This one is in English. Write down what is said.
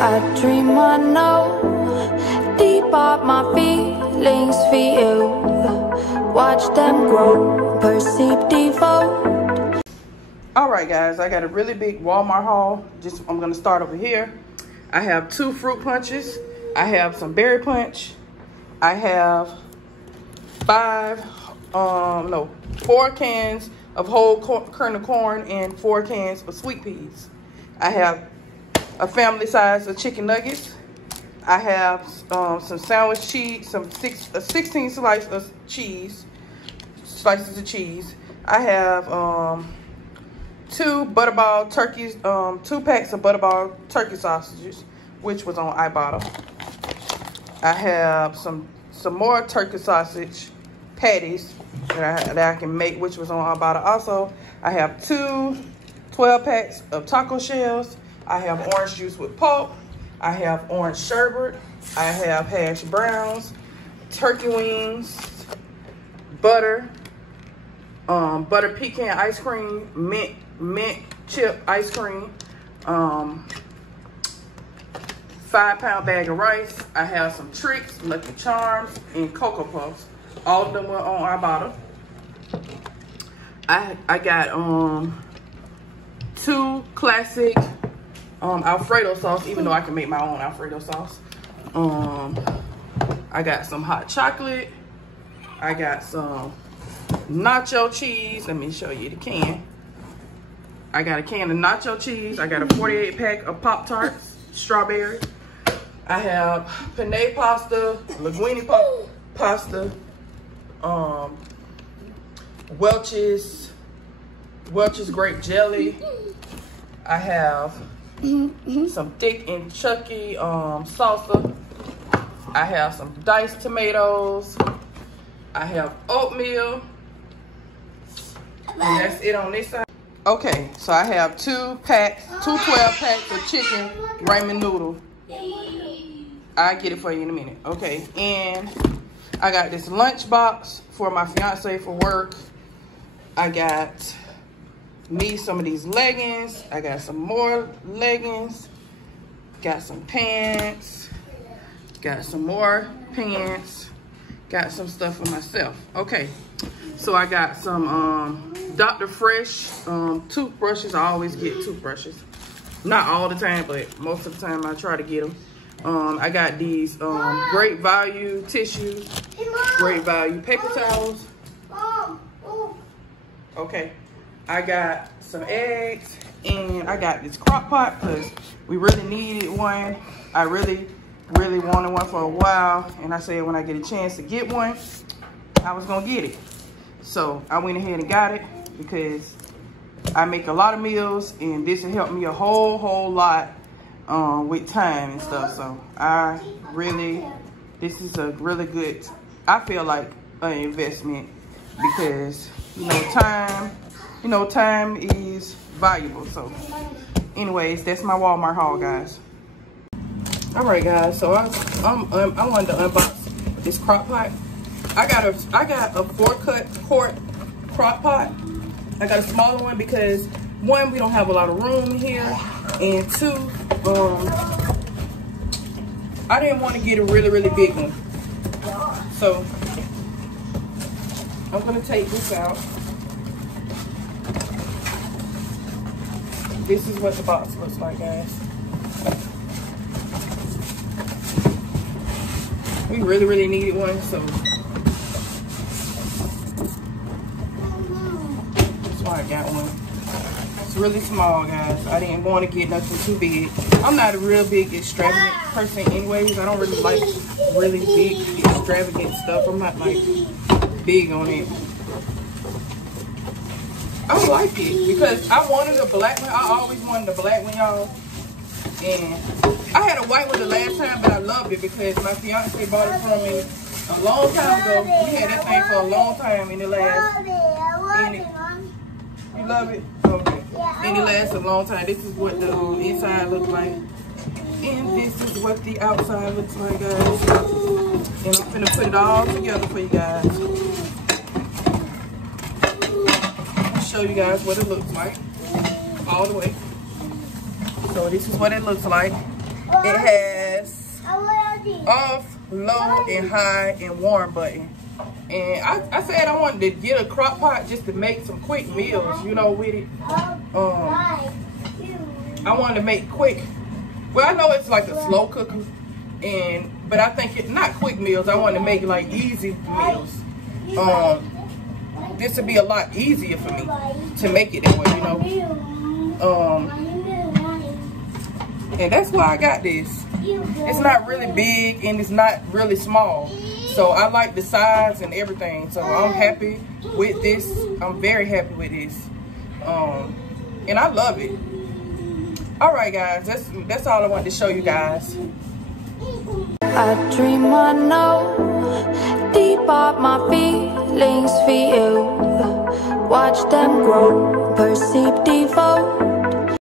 I dream I know deep up my feelings for you. Watch them grow, perceive, devote. Alright guys, I got a really big Walmart haul. I'm gonna start over here. I have 2 fruit punches. I have some berry punch. I have 4 cans of whole kernel corn and 4 cans of sweet peas. I have a family size of chicken nuggets. I have some sandwich cheese, 16 slices of cheese. I have 2 butterball turkeys, 2 packs of butterball turkey sausages, which was on Ibotta. I have some more turkey sausage patties that I can make, which was on Ibotta also. I have 2 12 packs of taco shells. I have orange juice with pulp. I have orange sherbet. I have hash browns, turkey wings, butter, butter pecan ice cream, mint chip ice cream, 5-pound bag of rice. I have some Tricks, Lucky Charms, and Cocoa Puffs. All of them were on Ibotta. I got 2 classic Alfredo sauce, even though I can make my own Alfredo sauce. I got some hot chocolate. I got some nacho cheese. Let me show you the can. I got a can of nacho cheese. I got a 48 pack of Pop-Tarts, strawberry. I have penne pasta, linguine pasta, Welch's grape jelly. I have some thick and chunky salsa. I have some diced tomatoes. I have oatmeal. And that's it on this side. Okay, so I have 2 12 packs of chicken ramen noodle. I'll get it for you in a minute. Okay, and I got this lunch box for my fiance for work. I got me some of these leggings. I got some more leggings. Got some pants. Got some more pants. Got some stuff for myself. Okay, so I got some Dr. Fresh toothbrushes. I always get toothbrushes. Not all the time, but most of the time I try to get them. I got these Great Value tissues, Great Value paper towels. Okay, I got some eggs, and I got this crock pot because we really needed one. I really wanted one for a while, and I said when I get a chance to get one, I was gonna get it. So I went ahead and got it because I make a lot of meals, and this will help me a whole lot with time and stuff. So this is a really good, I feel like an investment, because time is valuable. So anyways, that's my Walmart haul, guys. All right, guys, so I wanted to unbox this crock pot. I got a 4-quart crock pot. I got a smaller one because 1, we don't have a lot of room here, and 2, I didn't want to get a really big one. So I'm gonna take this out. This is what the box looks like, guys. We really needed one, so that's why I got one. It's really small, guys. I didn't want to get nothing too big. I'm not a real big extravagant person anyways. I don't really like really big extravagant stuff. I'm not like big on it. I like it because I wanted a black one. I always wanted a black one, y'all. And I had a white one the last time, but I loved it because my fiance bought it from me a long time ago. We had that thing for a long time, and it lasts. You love it? Okay. And it lasts a long time. This is what the inside looks like. And this is what the outside looks like, guys. And I'm gonna put it all together for you guys. I'll show you guys what it looks like all the way. So this is what it looks like. It has off, low, and high, and warm button. And I said I wanted to get a crock pot just to make some quick meals, you know, with it. I wanted to make quick. Well, I know it's like a slow cooker, but I think it's not quick meals. I want to make like easy meals. This would be a lot easier for me to make it that way, you know. And that's why I got this. It's not really big and it's not really small. So I like the size and everything. So I'm happy with this. I'm very happy with this. And I love it. All right, guys. That's all I wanted to show you guys. I dream I know deep up my feelings for you. Watch them grow, perceive default.